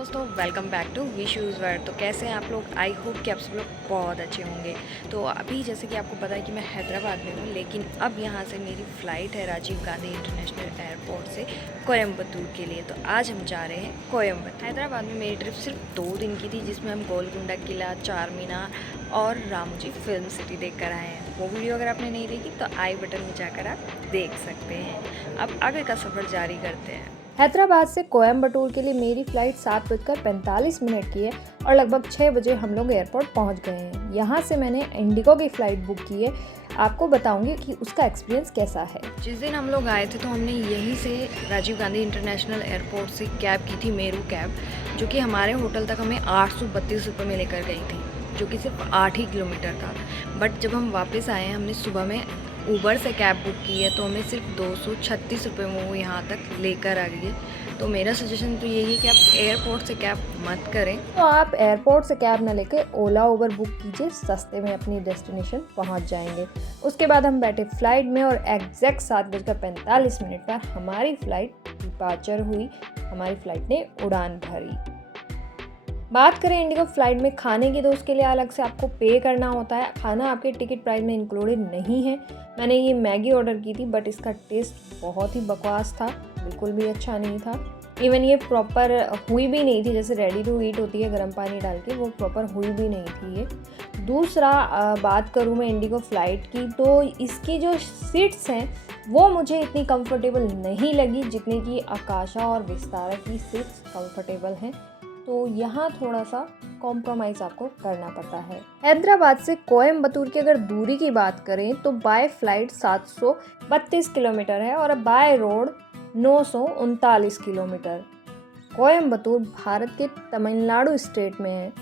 दोस्तों, welcome back to wish use world. तो कैसे हैं आप लोग? आई होप कि आप सब लोग बहुत अच्छे होंगे। तो अभी जैसे कि आपको पता है कि मैं हैदराबाद में हूँ, लेकिन अब यहाँ से मेरी फ़्लाइट है राजीव गांधी इंटरनेशनल एयरपोर्ट से कोयम्बतूर के लिए। तो आज हम जा रहे हैं कोयम्बतूर। हैदराबाद में मेरी ट्रिप सिर्फ 2 दिन की थी, जिसमें हम गोलकुंडा किला, चार मीनार और रामोजी फिल्म सिटी देख कर आए हैं। वो वीडियो अगर आपने नहीं देखी तो आई बटन में जाकर आप देख सकते हैं। अब आगे का सफ़र जारी करते हैं। हैदराबाद से कोयम्बटूर के लिए मेरी फ़्लाइट 7:45 की है और लगभग 6 बजे हम लोग एयरपोर्ट पहुंच गए हैं। यहाँ से मैंने इंडिगो की फ़्लाइट बुक की है। आपको बताऊंगी कि उसका एक्सपीरियंस कैसा है। जिस दिन हम लोग आए थे तो हमने यहीं से राजीव गांधी इंटरनेशनल एयरपोर्ट से कैब की थी, मेरू कैब, जो कि हमारे होटल तक हमें 832 रुपये में लेकर गई थी, जो कि सिर्फ 8 ही किलोमीटर था। बट जब हम वापस आए हैं, हमने सुबह में ऊबर से कैब बुक की है, तो हमें सिर्फ 236 रुपये में वो यहाँ तक लेकर आ गई है। तो मेरा सजेशन तो यही है कि आप एयरपोर्ट से कैब मत करें। तो आप एयरपोर्ट से कैब न लेके ओला उबर बुक कीजिए, सस्ते में अपनी डेस्टिनेशन पहुँच जाएंगे। उसके बाद हम बैठे फ़्लाइट में और एग्जैक्ट 7:45 पर हमारी फ़्लाइट डिपार्चर हुई। हमारी फ़्लाइट ने उड़ान भरी। बात करें इंडिगो फ़्लाइट में खाने की, तो उसके लिए अलग से आपको पे करना होता है। खाना आपके टिकट प्राइस में इंक्लूडेड नहीं है। मैंने ये मैगी ऑर्डर की थी, बट इसका टेस्ट बहुत ही बकवास था, बिल्कुल भी अच्छा नहीं था। इवन ये प्रॉपर हुई भी नहीं थी, जैसे रेडी टू ईट होती है गर्म पानी डाल के, वो प्रॉपर हुई भी नहीं थी ये। दूसरा बात करूँ मैं इंडिगो फ़्लाइट की, तो इसकी जो सीट्स हैं वो मुझे इतनी कंफर्टेबल नहीं लगी जितनी कि आकाशा और विस्तारा की सीट्स कंफर्टेबल हैं। तो यहाँ थोड़ा सा कॉम्प्रोमाइज़ आपको करना पड़ता है। हैदराबाद से कोयम्बतूर की अगर दूरी की बात करें तो बाय फ्लाइट 732 किलोमीटर है और by road 939 kilometre. Coimbatore Bharat के तमिलनाडु स्टेट में है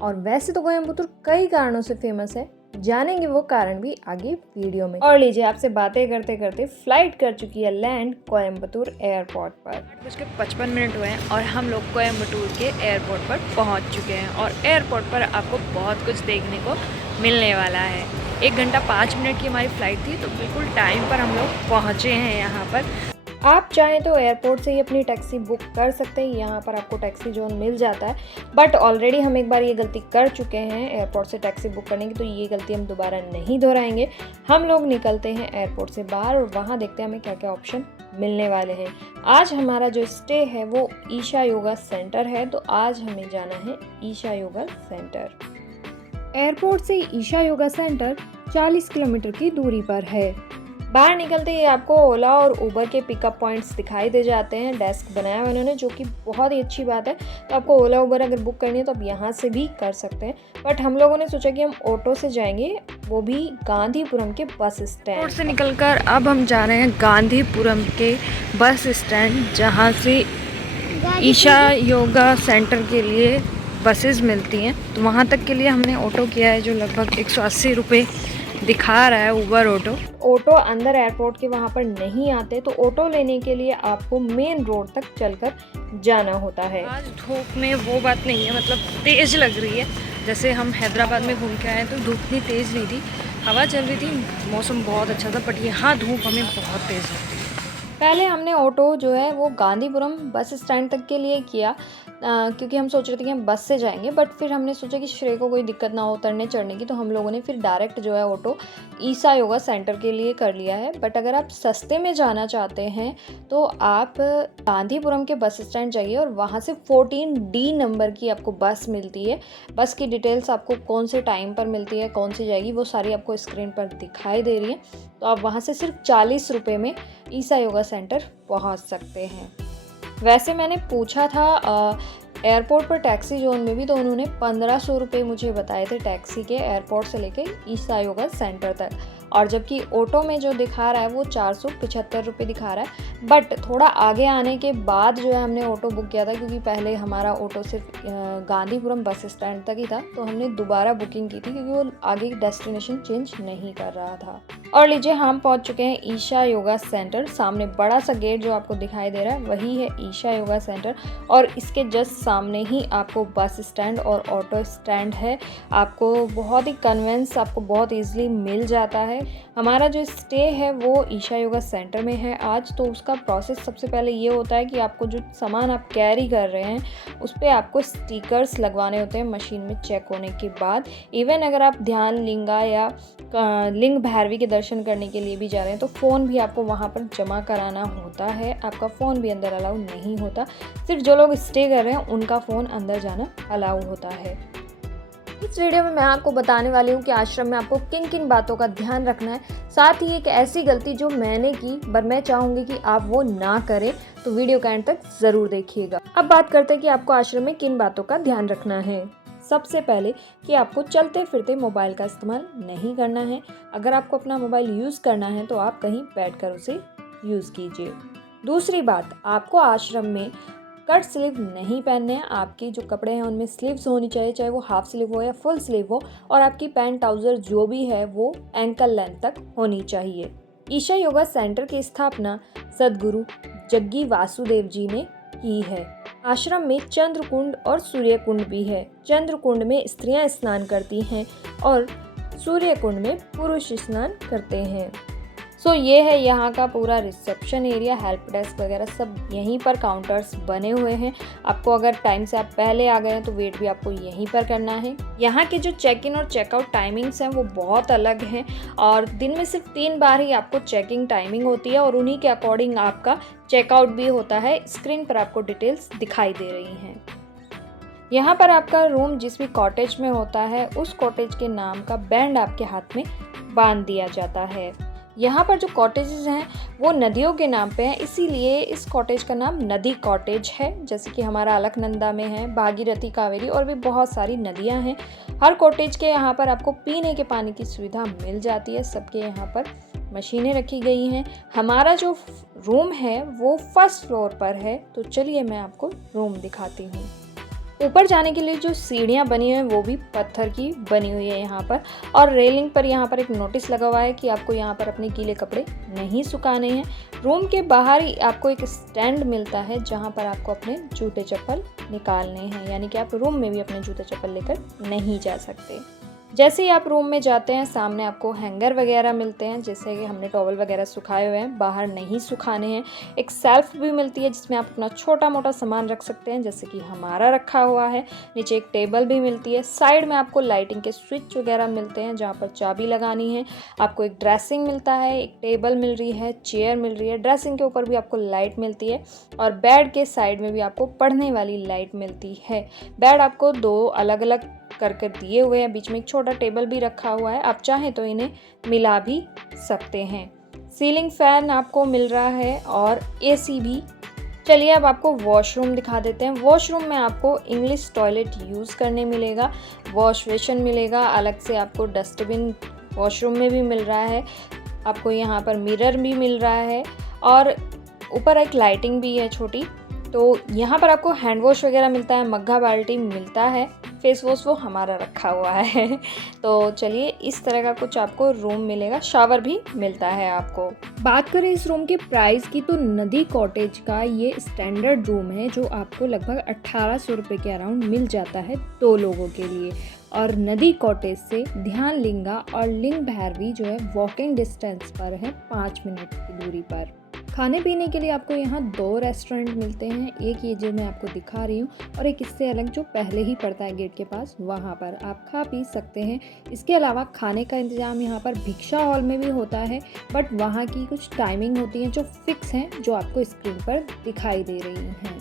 और वैसे तो कोयम्बतूर कई कारणों से फेमस है, जानेंगे वो कारण भी आगे वीडियो में। और लीजिए, आपसे बातें करते करते फ्लाइट कर चुकी है लैंड कोयम्बतूर एयरपोर्ट पर। 8:55 हुए हैं और हम लोग कोयम्बटूर के एयरपोर्ट पर पहुंच चुके हैं। और एयरपोर्ट पर आपको बहुत कुछ देखने को मिलने वाला है। 1 घंटा 5 मिनट की हमारी फ़्लाइट थी, तो बिल्कुल टाइम पर हम लोग पहुँचे हैं यहाँ पर। आप चाहें तो एयरपोर्ट से ही अपनी टैक्सी बुक कर सकते हैं, यहाँ पर आपको टैक्सी जोन मिल जाता है। बट ऑलरेडी हम एक बार ये गलती कर चुके हैं एयरपोर्ट से टैक्सी बुक करने की, तो ये गलती हम दोबारा नहीं दोहराएंगे। हम लोग निकलते हैं एयरपोर्ट से बाहर और वहाँ देखते हैं हमें क्या क्या ऑप्शन मिलने वाले हैं। आज हमारा जो स्टे है वो ईशा योगा सेंटर है, तो आज हमें जाना है ईशा योगा सेंटर। एयरपोर्ट से ईशा योगा सेंटर 40 किलोमीटर की दूरी पर है। बाहर निकलते ही आपको ओला और उबर के पिकअप पॉइंट्स दिखाई दे जाते हैं। डेस्क बनाया हुआ उन्होंने, जो कि बहुत ही अच्छी बात है। तो आपको ओला उबर अगर बुक करनी है तो आप यहाँ से भी कर सकते हैं। बट हम लोगों ने सोचा कि हम ऑटो से जाएंगे, वो भी गांधीपुरम के बस स्टैंड से निकलकर अब हम जा रहे हैं गांधीपुरम के बस स्टैंड, जहाँ से ईशा योगा सेंटर के लिए बसेस मिलती हैं। तो वहाँ तक के लिए हमने ऑटो किया है, जो लगभग 180 रुपये दिखा रहा है उबर ऑटो। ऑटो अंदर एयरपोर्ट के वहाँ पर नहीं आते, तो ऑटो लेने के लिए आपको मेन रोड तक चलकर जाना होता है। आज धूप में वो बात नहीं है, मतलब तेज़ लग रही है। जैसे हम हैदराबाद में घूम के आए तो धूप इतनी तेज़ नहीं थी, हवा चल रही थी, मौसम बहुत अच्छा था। बट यहाँ धूप हमें बहुत तेज़ लगती है। पहले हमने ऑटो जो है वो गांधीपुरम बस स्टैंड तक के लिए किया, क्योंकि हम सोच रहे थे कि हम बस से जाएंगे। बट फिर हमने सोचा कि श्रेय को कोई दिक्कत ना हो उतरने चढ़ने की, तो हम लोगों ने फिर डायरेक्ट जो है ऑटो ईसा योगा सेंटर के लिए कर लिया है। बट अगर आप सस्ते में जाना चाहते हैं तो आप गांधीपुरम के बस स्टैंड जाइए और वहाँ से 14D नंबर की आपको बस मिलती है। बस की डिटेल्स आपको कौन से टाइम पर मिलती है, कौन सी जाएगी, वो सारी आपको स्क्रीन पर दिखाई दे रही है। तो आप वहाँ से सिर्फ 40 रुपये में ईसा योगा सेंटर पहुँच सकते हैं। वैसे मैंने पूछा था एयरपोर्ट पर टैक्सी जोन में भी, तो उन्होंने 1500 रुपये मुझे बताए थे टैक्सी के, एयरपोर्ट से लेके ईसा योगा सेंटर तक। और जबकि ऑटो में जो दिखा रहा है वो 475 रुपये दिखा रहा है। बट थोड़ा आगे आने के बाद जो है हमने ऑटो बुक किया था, क्योंकि पहले हमारा ऑटो सिर्फ गांधीपुरम बस स्टैंड तक ही था, तो हमने दोबारा बुकिंग की थी क्योंकि वो आगे डेस्टिनेशन चेंज नहीं कर रहा था। और लीजिए हम पहुंच चुके हैं ईशा योगा सेंटर। सामने बड़ा सा गेट जो आपको दिखाई दे रहा है वही है ईशा योगा सेंटर, और इसके जस्ट सामने ही आपको बस स्टैंड और ऑटो स्टैंड है। आपको बहुत ही कन्वेंस आपको बहुत इजीली मिल जाता है। हमारा जो स्टे है वो ईशा योगा सेंटर में है आज, तो उसका प्रोसेस सबसे पहले ये होता है कि आपको जो सामान आप कैरी कर रहे हैं उस पर आपको स्टिकर्स लगवाने होते हैं मशीन में चेक होने के बाद। इवन अगर आप ध्यान लिंगा या लिंग भैरवी के दर्शन करने के लिए भी जा रहे हैं तो फ़ोन भी आपको वहाँ पर जमा कराना होता है। आपका फ़ोन भी अंदर अलाउ नहीं होता, सिर्फ जो लोग स्टे कर रहे हैं उनका फ़ोन अंदर जाना अलाउ होता है। इस वीडियो में मैं आपको बताने वाली हूँ कि आश्रम में आपको किन किन बातों का ध्यान रखना है, साथ ही एक ऐसी गलती जो मैंने की पर मैं चाहूँगी कि आप वो ना करें, तो वीडियो का एंड तक ज़रूर देखिएगा। अब बात करते हैं कि आपको आश्रम में किन बातों का ध्यान रखना है। सबसे पहले कि आपको चलते फिरते मोबाइल का इस्तेमाल नहीं करना है। अगर आपको अपना मोबाइल यूज़ करना है तो आप कहीं बैठकर उसे यूज़ कीजिए। दूसरी बात, आपको आश्रम में कट स्लीव नहीं पहनने हैं। आपके जो कपड़े हैं उनमें स्लीव्स होनी चाहिए, चाहे वो हाफ स्लीव हो या फुल स्लीव हो, और आपकी पैंट ट्राउज़र जो भी है वो एंकल लेंथ तक होनी चाहिए। ईशा योगा सेंटर की स्थापना सद्गुरु जग्गी वासुदेव जी ने की है। आश्रम में चंद्र कुंड और सूर्य कुंड भी है। चंद्र कुंड में स्त्रियां स्नान करती हैं और सूर्य कुंड में पुरुष स्नान करते हैं। सो ये है यहाँ का पूरा रिसेप्शन एरिया, हेल्प डेस्क वगैरह सब यहीं पर काउंटर्स बने हुए हैं। आपको अगर टाइम से आप पहले आ गए हैं तो वेट भी आपको यहीं पर करना है। यहाँ के जो चेक इन और चेकआउट टाइमिंग्स हैं वो बहुत अलग हैं, और दिन में सिर्फ 3 बार ही आपको चेकिंग टाइमिंग होती है और उन्हीं के अकॉर्डिंग आपका चेकआउट भी होता है। स्क्रीन पर आपको डिटेल्स दिखाई दे रही हैं। यहाँ पर आपका रूम जिस भी कॉटेज में होता है उस कॉटेज के नाम का बैंड आपके हाथ में बांध दिया जाता है। यहाँ पर जो कॉटेजेस हैं वो नदियों के नाम पे हैं, इसीलिए इस कॉटेज का नाम नदी कॉटेज है। जैसे कि हमारा अलकनंदा में है, भागीरथी, कावेरी और भी बहुत सारी नदियाँ हैं। हर कॉटेज के यहाँ पर आपको पीने के पानी की सुविधा मिल जाती है। सबके यहाँ पर मशीनें रखी गई हैं। हमारा जो रूम है वो फर्स्ट फ्लोर पर है, तो चलिए मैं आपको रूम दिखाती हूँ। ऊपर जाने के लिए जो सीढ़ियाँ बनी हुई हैं वो भी पत्थर की बनी हुई है यहाँ पर, और रेलिंग पर यहाँ पर एक नोटिस लगा हुआ है कि आपको यहाँ पर अपने गीले कपड़े नहीं सुखाने हैं। रूम के बाहर ही आपको एक स्टैंड मिलता है जहाँ पर आपको अपने जूते चप्पल निकालने हैं, यानी कि आप रूम में भी अपने जूते चप्पल लेकर नहीं जा सकते। जैसे ही आप रूम में जाते हैं सामने आपको हैंगर वगैरह मिलते हैं, जैसे कि हमने टॉवल वगैरह सुखाए हुए हैं, बाहर नहीं सुखाने हैं। एक सेल्फ भी मिलती है जिसमें आप अपना छोटा मोटा सामान रख सकते हैं, जैसे कि हमारा रखा हुआ है। नीचे एक टेबल भी मिलती है। साइड में आपको लाइटिंग के स्विच वगैरह मिलते हैं जहाँ पर चाबी लगानी है। आपको एक ड्रेसिंग मिलता है, एक टेबल मिल रही है, चेयर मिल रही है। ड्रेसिंग के ऊपर भी आपको लाइट मिलती है और बेड के साइड में भी आपको पढ़ने वाली लाइट मिलती है। बेड आपको 2 अलग अलग करके दिए हुए हैं, बीच में एक छोटा टेबल भी रखा हुआ है। आप चाहें तो इन्हें मिला भी सकते हैं। सीलिंग फैन आपको मिल रहा है और एसी भी। चलिए अब आपको वॉशरूम दिखा देते हैं। वॉशरूम में आपको इंग्लिश टॉयलेट यूज़ करने मिलेगा, वॉश बेसिन मिलेगा, अलग से आपको डस्टबिन वॉशरूम में भी मिल रहा है। आपको यहाँ पर मिरर भी मिल रहा है और ऊपर एक लाइटिंग भी है छोटी। तो यहाँ पर आपको हैंड वॉश वगैरह मिलता है, मग्गा बाल्टी मिलता है, फेस वॉश वो हमारा रखा हुआ है। तो चलिए इस तरह का कुछ आपको रूम मिलेगा, शावर भी मिलता है आपको। बात करें इस रूम के प्राइस की तो नदी कॉटेज का ये स्टैंडर्ड रूम है जो आपको लगभग 1800 रुपये के अराउंड मिल जाता है 2 लोगों के लिए। और नदी कॉटेज से ध्यान लिंगा और लिंग भैरवी जो है वॉकिंग डिस्टेंस पर है, 5 मिनट की दूरी पर। खाने पीने के लिए आपको यहाँ 2 रेस्टोरेंट मिलते हैं, एक ये जो मैं आपको दिखा रही हूँ और एक इससे अलग जो पहले ही पड़ता है गेट के पास, वहाँ पर आप खा पी सकते हैं। इसके अलावा खाने का इंतज़ाम यहाँ पर भिक्षा हॉल में भी होता है, बट वहाँ की कुछ टाइमिंग होती है जो फिक्स हैं, जो आपको स्क्रीन पर दिखाई दे रही हैं।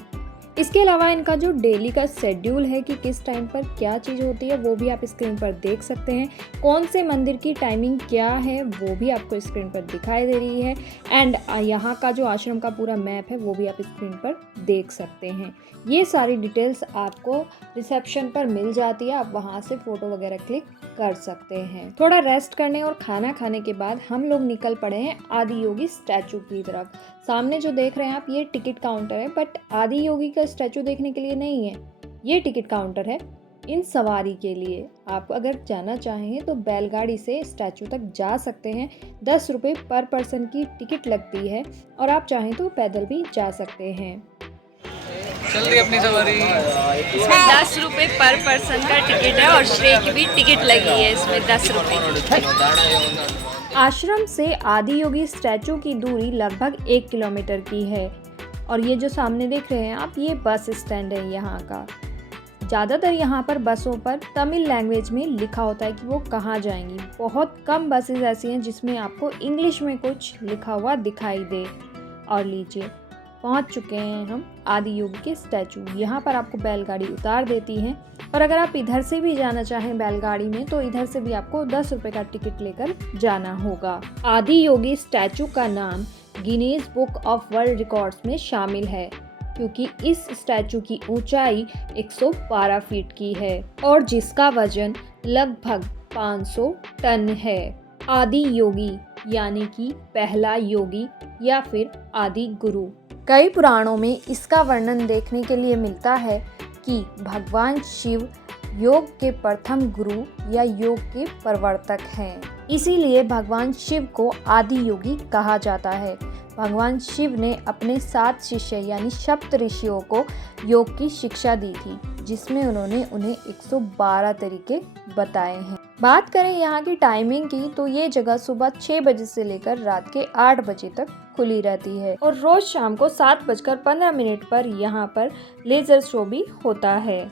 इसके अलावा इनका जो डेली का शेड्यूल है कि किस टाइम पर क्या चीज़ होती है वो भी आप स्क्रीन पर देख सकते हैं। कौन से मंदिर की टाइमिंग क्या है वो भी आपको स्क्रीन पर दिखाई दे रही है। एंड यहाँ का जो आश्रम का पूरा मैप है वो भी आप स्क्रीन पर देख सकते हैं। ये सारी डिटेल्स आपको रिसेप्शन पर मिल जाती है, आप वहाँ से फ़ोटो वगैरह क्लिक कर सकते हैं। थोड़ा रेस्ट करने और खाना खाने के बाद हम लोग निकल पड़े हैं आदि योगी स्टैचू की तरफ। सामने जो देख रहे हैं आप ये टिकट काउंटर है, बट आदि योगी का स्टैचू देखने के लिए नहीं है, ये टिकट काउंटर है। इन सवारी के लिए आप अगर जाना चाहें तो बैलगाड़ी से स्टैचू तक जा सकते हैं। 10 रुपये पर पर्सन की टिकट लगती है और आप चाहें तो पैदल भी जा सकते हैं। जल्दी अपनी सवारी। इसमें 10 रुपये पर पर्सन का टिकट है और श्रेय की भी टिकट लगी है इसमें 10 रुपये। आश्रम से आदि योगी स्टैचू की दूरी लगभग 1 किलोमीटर की है और ये जो सामने देख रहे हैं आप, ये बस स्टैंड है यहाँ का। ज़्यादातर यहाँ पर बसों पर तमिल लैंग्वेज में लिखा होता है कि वो कहाँ जाएंगी। बहुत कम बसेस ऐसी हैं जिसमें आपको इंग्लिश में कुछ लिखा हुआ दिखाई दे। और लीजिए, पहुँच चुके हैं हम आदि योगी के स्टैचू। यहाँ पर आपको बैलगाड़ी उतार देती है और अगर आप इधर से भी जाना चाहें बैलगाड़ी में तो इधर से भी आपको 10 रुपये का टिकट लेकर जाना होगा। आदि योगी स्टैचू का नाम Guinness book of world records में शामिल है क्योंकि इस स्टैचू की ऊंचाई 112 फीट की है और जिसका वजन लगभग 500 टन है। आदि योगी यानी कि पहला योगी या फिर आदि गुरु। कई पुराणों में इसका वर्णन देखने के लिए मिलता है कि भगवान शिव योग के प्रथम गुरु या योग के प्रवर्तक हैं। इसीलिए भगवान शिव को आदि योगी कहा जाता है। भगवान शिव ने अपने 7 शिष्य यानी सप्त ऋषियों को योग की शिक्षा दी थी, जिसमें उन्होंने उन्हें 112 तरीके बताए हैं। बात करें यहाँ की टाइमिंग की तो ये जगह सुबह 6 बजे से लेकर रात के 8 बजे तक खुली रहती है और रोज शाम को 7:15 पर यहाँ पर लेजर शो भी होता है।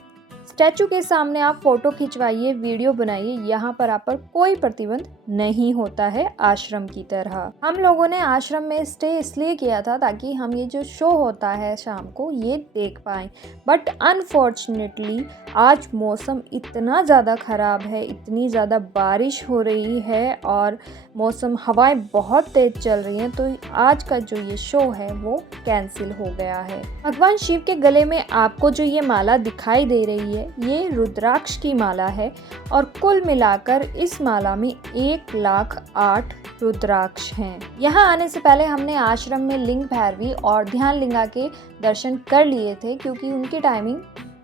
स्टैचू के सामने आप फोटो खिंचवाइए, वीडियो बनाइए, यहाँ पर आप पर कोई प्रतिबंध नहीं होता है आश्रम की तरह। हम लोगों ने आश्रम में स्टे इसलिए किया था ताकि हम ये जो शो होता है शाम को ये देख पाएं, बट अनफॉर्चुनेटली आज मौसम इतना ज़्यादा ख़राब है, इतनी ज़्यादा बारिश हो रही है और मौसम हवाएं बहुत तेज चल रही हैं, तो आज का जो ये शो है वो कैंसिल हो गया है। भगवान शिव के गले में आपको जो ये माला दिखाई दे रही है ये रुद्राक्ष की माला है और कुल मिलाकर इस माला में 1,08,000 रुद्राक्ष हैं। यहाँ आने से पहले हमने आश्रम में लिंग भैरवी और ध्यान लिंगा के दर्शन कर लिए थे क्योंकि उनकी टाइमिंग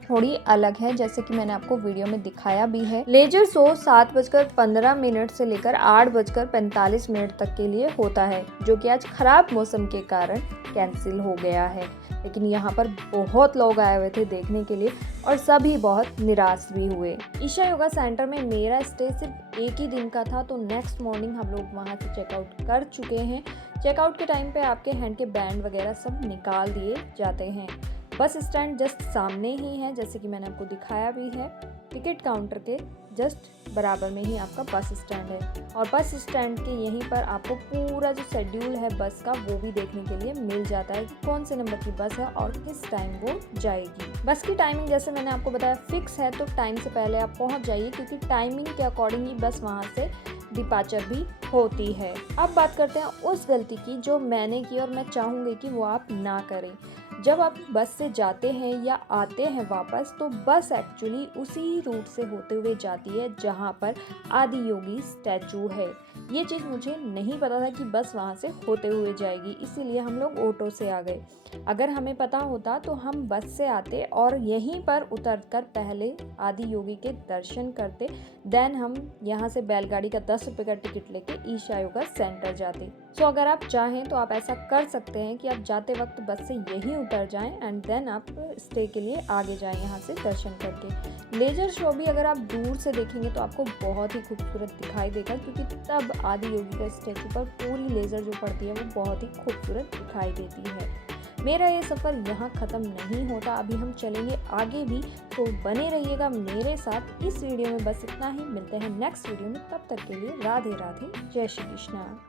थोड़ी अलग है, जैसे कि मैंने आपको वीडियो में दिखाया भी है। लेजर शो 7:15 से लेकर 8:45 तक के लिए होता है, जो कि आज खराब मौसम के कारण कैंसिल हो गया है। लेकिन यहाँ पर बहुत लोग आए हुए थे देखने के लिए और सभी बहुत निराश भी हुए। ईशा योगा सेंटर में मेरा स्टे सिर्फ एक ही दिन का था, तो नेक्स्ट मॉर्निंग हम लोग वहाँ से चेकआउट कर चुके हैं। चेकआउट के टाइम पे आपके हैंड के बैंड वगैरह सब निकाल दिए जाते हैं। बस स्टैंड जस्ट सामने ही है, जैसे कि मैंने आपको दिखाया भी है। टिकट काउंटर के जस्ट बराबर में ही आपका बस स्टैंड है और बस स्टैंड के यहीं पर आपको पूरा जो शेड्यूल है बस का वो भी देखने के लिए मिल जाता है कि कौन से नंबर की बस है और किस टाइम वो जाएगी। बस की टाइमिंग जैसे मैंने आपको बताया फिक्स है, तो टाइम से पहले आप पहुंच जाइए क्योंकि टाइमिंग के अकॉर्डिंग ही बस वहां से डिपार्चर भी होती है। अब बात करते हैं उस गलती की जो मैंने की और मैं चाहूँगी कि वो आप ना करें। जब आप बस से जाते हैं या आते हैं वापस, तो बस एक्चुअली उसी रूट से होते हुए जाती है जहाँ पर आदि योगी स्टैचू है। ये चीज़ मुझे नहीं पता था कि बस वहाँ से होते हुए जाएगी, इसीलिए हम लोग ऑटो से आ गए। अगर हमें पता होता तो हम बस से आते और यहीं पर उतरकर पहले आदि योगी के दर्शन करते, देन हम यहाँ से बैलगाड़ी का 10 रुपये का टिकट लेके ईशा योगा सेंटर जाते। सो अगर आप चाहें तो आप ऐसा कर सकते हैं कि आप जाते वक्त बस से यहीं उतर जाएं एंड देन आप स्टे के लिए आगे जाएं यहाँ से दर्शन करके। लेजर शो भी अगर आप दूर से देखेंगे तो आपको बहुत ही खूबसूरत दिखाई देगा, क्योंकि तब आदि योगी का स्टैचू पर पूरी लेज़र जो पड़ती है वो बहुत ही खूबसूरत दिखाई देती है। मेरा ये सफ़र यहाँ ख़त्म नहीं होता, अभी हम चलेंगे आगे भी, तो बने रहिएगा मेरे साथ। इस वीडियो में बस इतना ही, मिलते हैं नेक्स्ट वीडियो में, तब तक के लिए राधे राधे, जय श्री कृष्णा।